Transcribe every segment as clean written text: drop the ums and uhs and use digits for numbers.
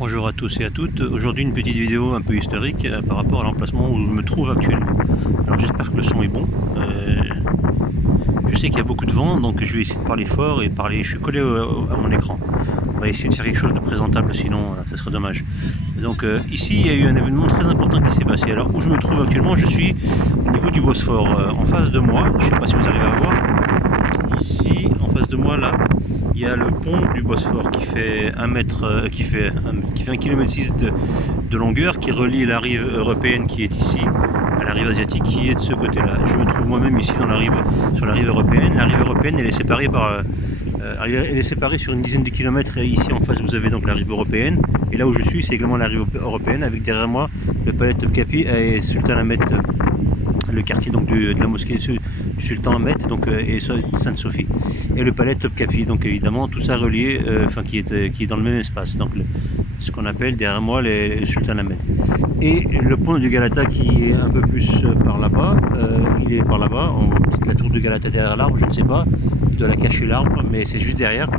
Bonjour à tous et à toutes. Aujourd'hui une petite vidéo un peu historique par rapport à l'emplacement où je me trouve actuellement. Alors j'espère que le son est bon. Je sais qu'il y a beaucoup de vent, donc je vais essayer de parler fort et parler. Je suis collé à mon écran. On va essayer de faire quelque chose de présentable, sinon ça serait dommage. Donc ici il y a eu un événement très important qui s'est passé. Alors où je me trouve actuellement, je suis au niveau du Bosphore. En face de moi, je ne sais pas si vous arrivez à voir. Ici, en face de moi, là, il y a le pont du Bosphore qui fait 1,6 km de longueur, qui relie la rive européenne qui est ici à la rive asiatique qui est de ce côté-là. Je me trouve moi-même ici sur la rive européenne. La rive européenne, elle est séparée sur une dizaine de kilomètres. Et ici en face, vous avez donc la rive européenne. Et là où je suis, c'est également la rive européenne, avec derrière moi le palais Topkapi et Sultanahmet, le quartier donc de la mosquée du Sultan Ahmet donc, et Sainte-Sophie, et le palais Topkapi, donc évidemment tout ça relié, qui est dans le même espace, donc ce qu'on appelle derrière moi les Sultan Ahmet. Et le pont du Galata qui est un peu plus par là-bas, il est par là-bas, peut-être la tour de Galata derrière l'arbre, je ne sais pas, il doit la cacher l'arbre, mais c'est juste derrière.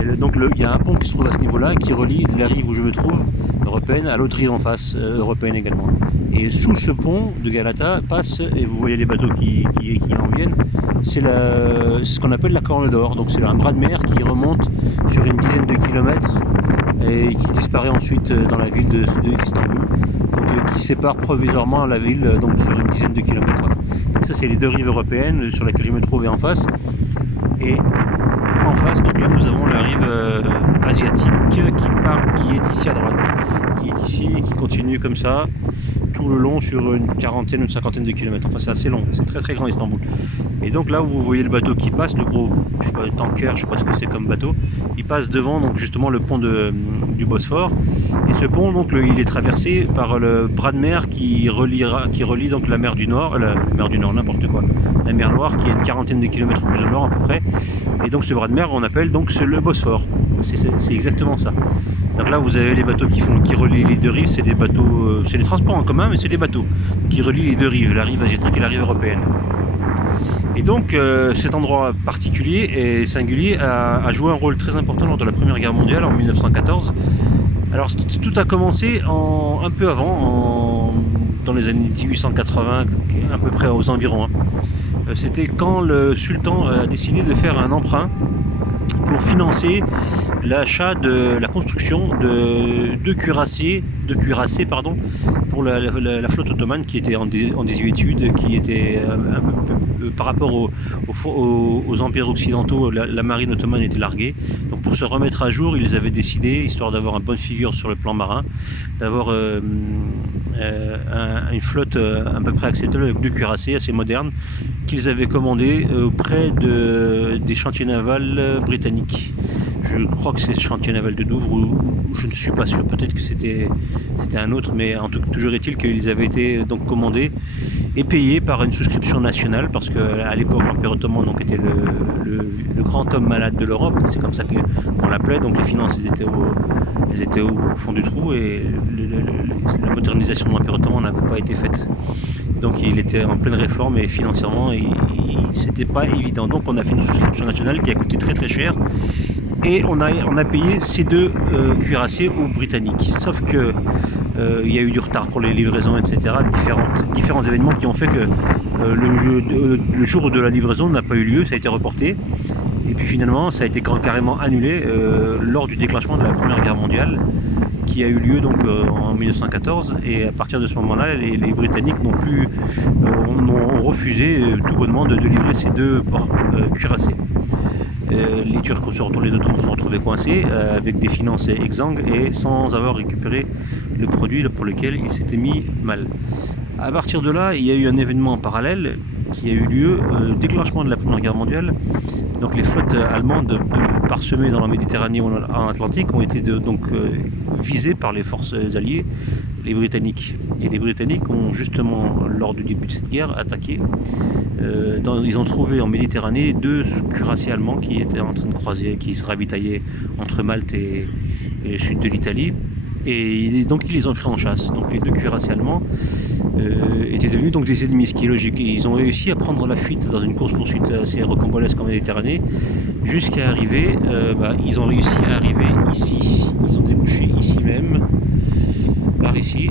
Et donc il y a un pont qui se trouve à ce niveau-là, qui relie la rive où je me trouve, européenne, à l'autre rive en face, européenne également. Et sous ce pont de Galata passe, et vous voyez les bateaux qui en viennent, c'est ce qu'on appelle la Corne d'Or. Donc c'est un bras de mer qui remonte sur une dizaine de kilomètres et qui disparaît ensuite dans la ville d'Istanbul, donc qui sépare provisoirement la ville donc sur une dizaine de kilomètres. Voilà. Donc ça c'est les deux rives européennes sur lesquelles je me trouve en face. Et en face, donc là nous avons la rive asiatique qui est ici à droite, qui est ici et qui continue comme ça tout le long sur une quarantaine ou une cinquantaine de kilomètres. Enfin c'est assez long, c'est très très grand Istanbul. Et donc là où vous voyez le bateau qui passe, le gros, je sais pas, tanker, je sais pas ce que c'est comme bateau, il passe devant donc justement le pont du Bosphore. Et ce pont donc il est traversé par le bras de mer qui relie donc la mer du Nord, n'importe quoi, la mer Noire qui est une quarantaine de kilomètres plus au nord à peu près. Et donc ce bras de mer on appelle donc le Bosphore. C'est exactement ça. Donc là vous avez les bateaux qui relient les deux rives, c'est des bateaux, c'est des transports en commun, mais c'est des bateaux qui relient les deux rives, la rive asiatique et la rive européenne. Et donc cet endroit particulier et singulier a joué un rôle très important lors de la Première Guerre mondiale en 1914. Alors tout a commencé un peu avant, dans les années 1880, à peu près aux environs. C'était quand le sultan a décidé de faire un emprunt pour financer l'achat de la construction de deux cuirassés pour la flotte ottomane qui était en désuétude, qui était un peu par rapport aux empires occidentaux, la marine ottomane était larguée. Donc pour se remettre à jour, ils avaient décidé, histoire d'avoir une bonne figure sur le plan marin, d'avoir une flotte à peu près acceptable avec deux cuirassés assez modernes qu'ils avaient commandés auprès des chantiers navals britanniques. Je crois que c'est le chantier naval de Douvres, ou je ne suis pas sûr, peut-être que c'était un autre, mais en tout cas, toujours est-il qu'ils avaient été donc commandés et payés par une souscription nationale, parce qu'à l'époque l'Empire ottoman donc, était le grand homme malade de l'Europe, c'est comme ça qu'on l'appelait, donc les finances elles étaient au fond du trou et la modernisation de l'Empire ottoman n'avait pas été faite. Donc il était en pleine réforme et financièrement c'était pas évident. Donc on a fait une souscription nationale qui a coûté très très cher. Et on a payé ces deux cuirassés aux Britanniques. Sauf que il y a eu du retard pour les livraisons, etc. Différents événements qui ont fait que le jour de la livraison n'a pas eu lieu, ça a été reporté. Et puis finalement, ça a été carrément annulé lors du déclenchement de la Première Guerre mondiale, qui a eu lieu donc en 1914. Et à partir de ce moment-là, les Britanniques ont refusé tout bonnement de livrer ces deux cuirassés. Les Turcs les Ottomans se sont retrouvés coincés avec des finances exsangues et sans avoir récupéré le produit pour lequel ils s'étaient mis mal. À partir de là, il y a eu un événement parallèle qui a eu lieu, déclenchement de la Première Guerre mondiale. Donc les flottes allemandes parsemées dans la Méditerranée ou en Atlantique ont été visées par les forces alliées, les Britanniques. Et les Britanniques ont justement, lors du début de cette guerre, attaqué. Ils ont trouvé en Méditerranée deux cuirassiers allemands qui étaient en train de croiser, qui se ravitaillaient entre Malte et le sud de l'Italie. Et donc ils les ont pris en chasse. Donc les deux cuirassiers allemands étaient devenus donc des ennemis, ce qui est logique. Et ils ont réussi à prendre la fuite dans une course-poursuite assez rocambolesque en Méditerranée, jusqu'à arriver, ils ont réussi à arriver ici. Ils ont débouché ici même, ici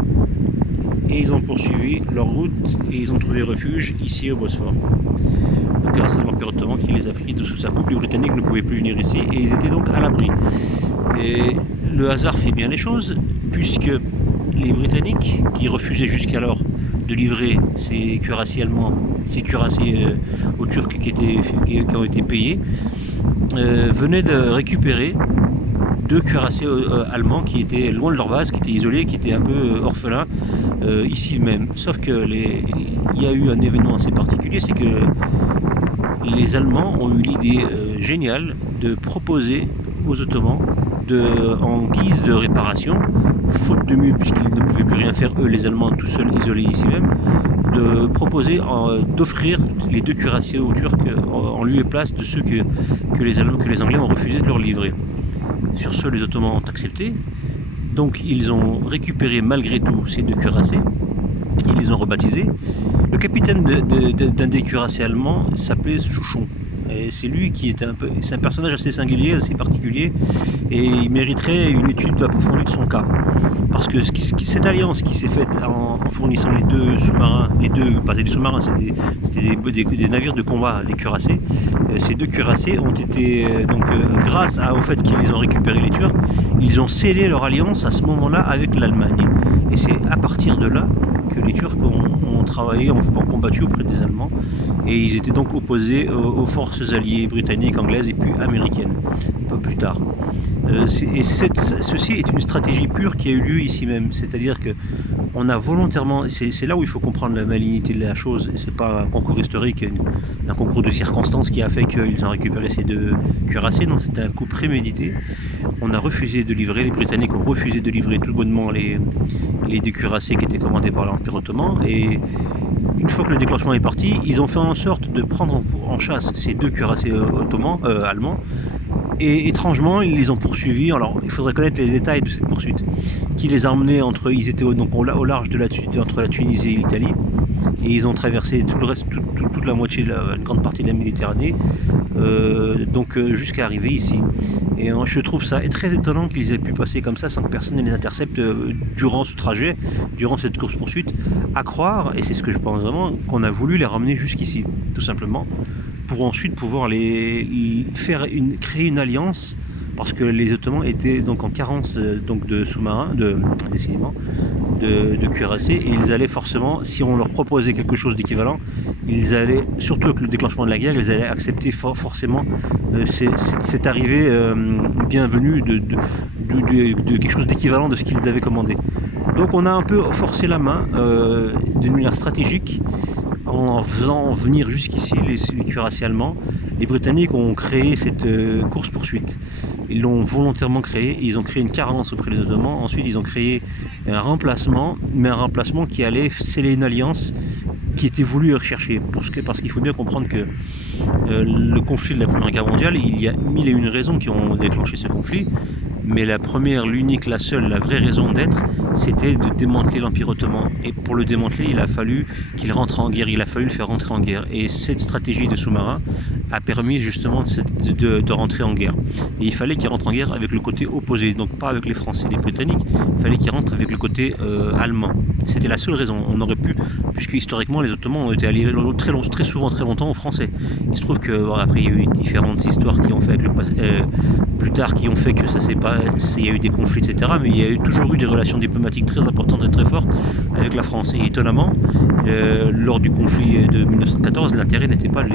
et ils ont poursuivi leur route et ils ont trouvé refuge ici au Bosphore. Donc grâce à l'Empire ottoman qui les a pris sous sa coupe, les Britanniques ne pouvaient plus venir ici et ils étaient donc à l'abri. Et le hasard fait bien les choses, puisque les Britanniques, qui refusaient jusqu'alors de livrer ces cuirassiers allemands, ces cuirassiers aux Turcs qui ont été payés, venaient de récupérer 2 cuirassiers allemands qui étaient loin de leur base, qui étaient isolés, qui étaient un peu orphelins ici même. Sauf que il y a eu un événement assez particulier, c'est que les Allemands ont eu l'idée géniale de proposer aux Ottomans, en guise de réparation, faute de mieux puisqu'ils ne pouvaient plus rien faire eux les Allemands tout seuls isolés ici même, de proposer d'offrir les 2 cuirassiers aux Turcs en lieu et place de ceux que les Anglais ont refusé de leur livrer. Sur ce, les Ottomans ont accepté, donc ils ont récupéré malgré tout ces 2 cuirassiers, ils les ont rebaptisés. Le capitaine d'un des cuirassiers allemands s'appelait Souchon. Et c'est lui qui était c'est un personnage assez singulier, assez particulier, et il mériterait une étude approfondie de son cas. Parce que cette alliance qui s'est faite en fournissant les 2 sous-marins, pas des sous-marins, c'était des navires de combat, des cuirassés. Ces 2 cuirassés ont été, grâce au fait qu'ils les ont récupérés les Turcs, ils ont scellé leur alliance à ce moment-là avec l'Allemagne. Et c'est à partir de là que les Turcs ont travaillé, ont combattu auprès des Allemands, et ils étaient donc opposés aux forces alliées britanniques, anglaises et puis américaines, un peu plus tard. Ceci est une stratégie pure qui a eu lieu ici même, c'est-à-dire que on a volontairement, c'est là où il faut comprendre la malignité de la chose, c'est pas un concours historique, un concours de circonstances qui a fait qu'ils ont récupéré ces 2 cuirassiers, non, c'était un coup prémédité. On a refusé de livrer, les Britanniques ont refusé de livrer tout bonnement les 2 cuirassiers qui étaient commandés par l'Empire ottoman, et une fois que le déclenchement est parti, ils ont fait en sorte de prendre en chasse ces 2 cuirassiers allemands, et étrangement ils les ont poursuivis. Alors il faudrait connaître les détails de cette poursuite, qui les a emmenés ils étaient donc au large entre la Tunisie et l'Italie, et ils ont traversé tout le reste, toute la moitié, une grande partie de la Méditerranée, jusqu'à arriver ici. Et je trouve ça très étonnant qu'ils aient pu passer comme ça sans que personne ne les intercepte durant ce trajet, durant cette course-poursuite, à croire, et c'est ce que je pense vraiment, qu'on a voulu les ramener jusqu'ici, tout simplement, pour ensuite pouvoir créer une alliance, parce que les Ottomans étaient donc en carence de sous-marins, décidément, de cuirassés, et ils allaient forcément, si on leur proposait quelque chose d'équivalent, ils allaient, surtout avec le déclenchement de la guerre, ils allaient accepter forcément cette arrivée bienvenue de quelque chose d'équivalent de ce qu'ils avaient commandé. Donc on a un peu forcé la main d'une manière stratégique, en faisant venir jusqu'ici les cuirassiers allemands. Les Britanniques ont créé cette course-poursuite. Ils l'ont volontairement créé, ils ont créé une carence auprès des Ottomans. Ensuite, ils ont créé un remplacement, mais un remplacement qui allait sceller une alliance qui était voulu et recherché. Parce qu'il faut bien comprendre que le conflit de la Première Guerre mondiale, il y a 1001 raisons qui ont déclenché ce conflit. Mais la première, l'unique, la seule, la vraie raison d'être, c'était de démanteler l'Empire ottoman. Et pour le démanteler, il a fallu qu'il rentre en guerre, il a fallu le faire rentrer en guerre. Et cette stratégie de sous-marin a permis justement de rentrer en guerre. Et il fallait qu'il rentre en guerre avec le côté opposé, donc pas avec les Français et les Britanniques, il fallait qu'il rentre avec le côté allemand. C'était la seule raison. On aurait pu, puisque historiquement les Ottomans ont été alliés très souvent, très longtemps aux Français. Il se trouve que, après il y a eu différentes histoires qui ont fait plus tard qui ont fait que ça s'est pas, il y a eu des conflits, etc. Mais il y a toujours eu des relations diplomatiques très importantes et très fortes avec la France. Et étonnamment, lors du conflit de 1914, l'intérêt n'était pas de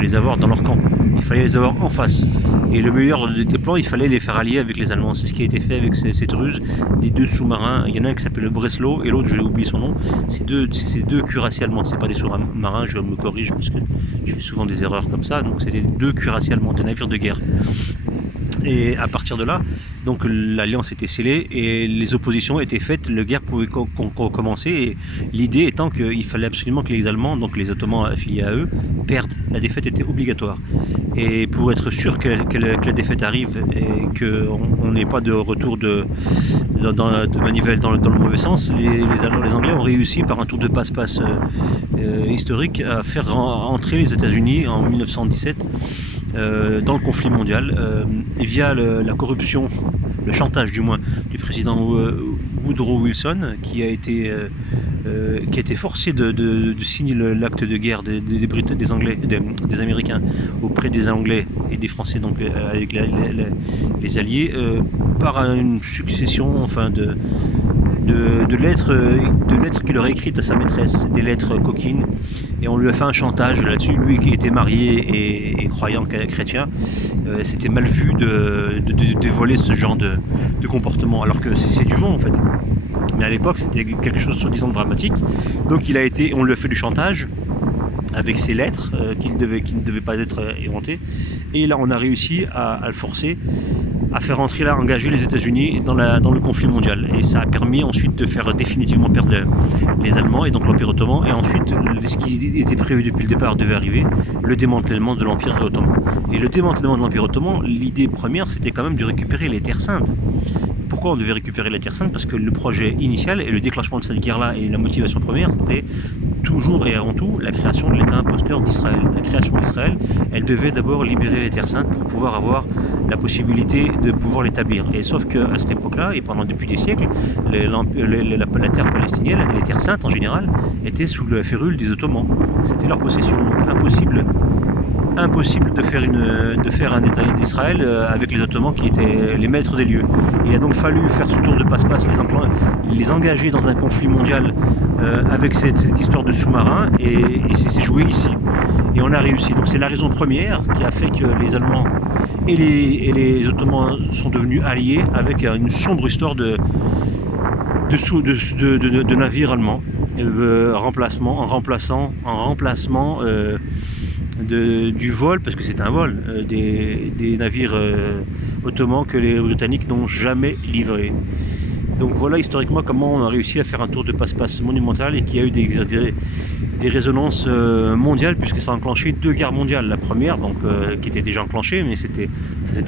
les avoir dans leur camp. Il fallait les avoir en face. Et le meilleur des plans, il fallait les faire allier avec les Allemands. C'est ce qui a été fait avec cette ruse des 2 sous-marins. Il y en a un qui s'appelle le Breslau et l'autre, j'ai oublié son nom. C'est ces deux cuirassiers allemands. C'est pas des sous-marins, je me corrige parce que je fais souvent des erreurs comme ça. Donc c'était 2 cuirassiers allemands, des navires de guerre. Et à partir de là, donc l'alliance était scellée et les oppositions étaient faites, la guerre pouvait commencer, et l'idée étant qu'il fallait absolument que les Allemands, donc les Ottomans affiliés à eux, perdent. La défaite était obligatoire. Et pour être sûr que la défaite arrive et qu'on n'ait pas de retour de manivelle dans le mauvais sens, les Anglais ont réussi par un tour de passe-passe historique à faire entrer les États-Unis en 1917 dans le conflit mondial via la corruption, le chantage du moins, du président Woodrow Wilson, qui a été forcé de signer l'acte de guerre des Anglais, des Américains auprès des Anglais et des Français, donc avec les Alliés, par une succession de lettres qu'il aurait écrites à sa maîtresse, des lettres coquines, et on lui a fait un chantage là-dessus. Lui qui était marié et croyant chrétien, c'était mal vu de dévoiler ce genre de comportement, alors que c'est du vent en fait. Mais à l'époque c'était quelque chose de soi-disant dramatique, donc on lui a fait du chantage avec ces lettres qui ne devaient pas être éventées, et là on a réussi à le forcer à faire entrer là, engager les États-Unis dans le conflit mondial, et ça a permis ensuite de faire définitivement perdre les Allemands et donc l'Empire ottoman, et ensuite ce qui était prévu depuis le départ devait arriver, le démantèlement de l'Empire ottoman. Et le démantèlement de l'Empire ottoman, l'idée première c'était quand même de récupérer les terres saintes. Pourquoi on devait récupérer la Terre Sainte? Parce que le projet initial et le déclenchement de cette guerre-là et la motivation première, c'était toujours et avant tout la création de l'État imposteur d'Israël. La création d'Israël, elle devait d'abord libérer les Terres Saintes pour pouvoir avoir la possibilité de pouvoir l'établir. Et sauf qu'à cette époque-là, et depuis des siècles, la terre palestinienne, les Terres Saintes en général, étaient sous la férule des Ottomans. C'était leur possession. Donc impossible de faire un État d'Israël avec les Ottomans qui étaient les maîtres des lieux. Il a donc fallu faire ce tour de passe-passe, les engager dans un conflit mondial avec cette histoire de sous-marin, et c'est joué ici. Et on a réussi. Donc c'est la raison première qui a fait que les Allemands et les Ottomans sont devenus alliés, avec une sombre histoire de navires allemands en remplacement du vol, parce que c'est un vol, des navires ottomans que les Britanniques n'ont jamais livrés. Donc voilà historiquement comment on a réussi à faire un tour de passe-passe monumental, et qui a eu des résonances mondiales, puisque ça a enclenché 2 guerres mondiales. La première, donc, qui était déjà enclenchée, mais c'était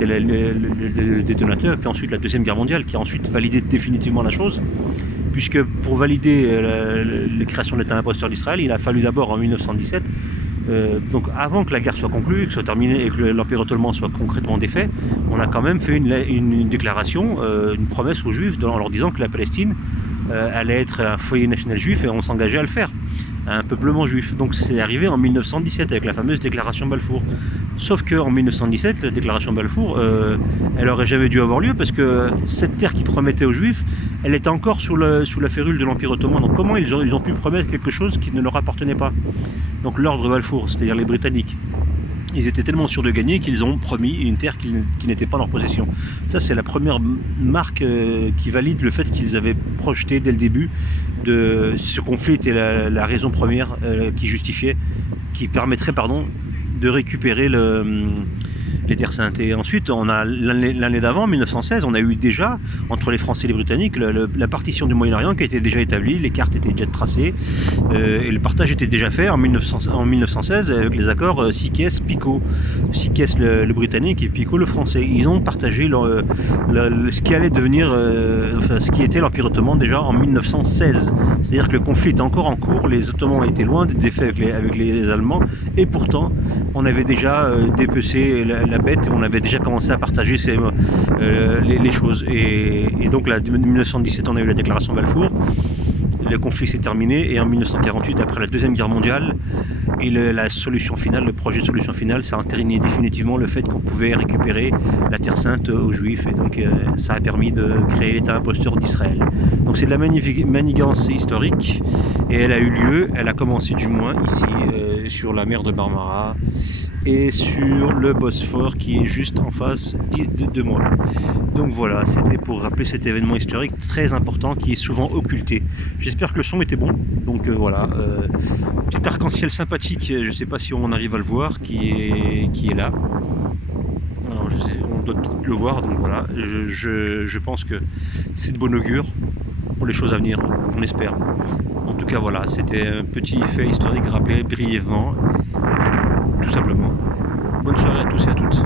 le détonateur, puis ensuite la Deuxième Guerre mondiale, qui a ensuite validé définitivement la chose, puisque pour valider la création de l'État imposteur d'Israël, il a fallu d'abord en 1917, donc avant que la guerre soit conclue, que soit terminée et que l'Empire ottoman soit concrètement défait, on a quand même fait une déclaration, une promesse aux Juifs, en leur disant que la Palestine allait être un foyer national juif, et on s'engageait à le faire, un peuplement juif. Donc c'est arrivé en 1917 avec la fameuse déclaration Balfour. Sauf qu'en 1917, la déclaration Balfour, elle aurait jamais dû avoir lieu, parce que cette terre qui promettait aux Juifs, elle était encore sous la férule de l'Empire ottoman. Donc comment ils ont pu promettre quelque chose qui ne leur appartenait pas? Donc l'ordre Balfour, c'est-à-dire les Britanniques, ils étaient tellement sûrs de gagner qu'ils ont promis une terre qui n'était pas en leur possession. Ça, c'est la première marque qui valide le fait qu'ils avaient projeté dès le début de ce conflit était la raison première qui permettrait de récupérer les Terres Saintes. Et ensuite, on a l'année d'avant, 1916, on a eu déjà, entre les Français et les Britanniques, la partition du Moyen-Orient qui était déjà établie, les cartes étaient déjà tracées, et le partage était déjà fait en 1916 avec les accords Sykes-Picot. Sykes le Britannique et Picot le Français. Ils ont partagé ce qui allait devenir, ce qui était l'Empire ottoman déjà en 1916. C'est-à-dire que le conflit était encore en cours, les Ottomans étaient loin d'être défaits avec les Allemands, et pourtant on avait déjà dépecé la bête, et on avait déjà commencé à partager les choses. Et donc là, en 1917, on a eu la déclaration Balfour, le conflit s'est terminé, et en 1948, après la Deuxième Guerre mondiale, et la solution finale, le projet de solution finale, ça a entériné définitivement le fait qu'on pouvait récupérer la Terre Sainte aux Juifs, et donc ça a permis de créer l'État imposteur d'Israël. Donc c'est de la manigance historique, et elle a eu lieu, elle a commencé du moins ici, sur la mer de Marmara, et sur le Bosphore qui est juste en face de moi. Donc voilà, c'était pour rappeler cet événement historique très important qui est souvent occulté. J'espère que le son était bon. Donc voilà, petit arc-en-ciel sympathique, je ne sais pas si on arrive à le voir, qui est là. Alors, on doit peut-être le voir, donc voilà, je pense que c'est de bon augure pour les choses à venir, on espère. En tout cas voilà, c'était un petit fait historique rappelé brièvement, tout simplement. Bonne soirée à tous et à toutes.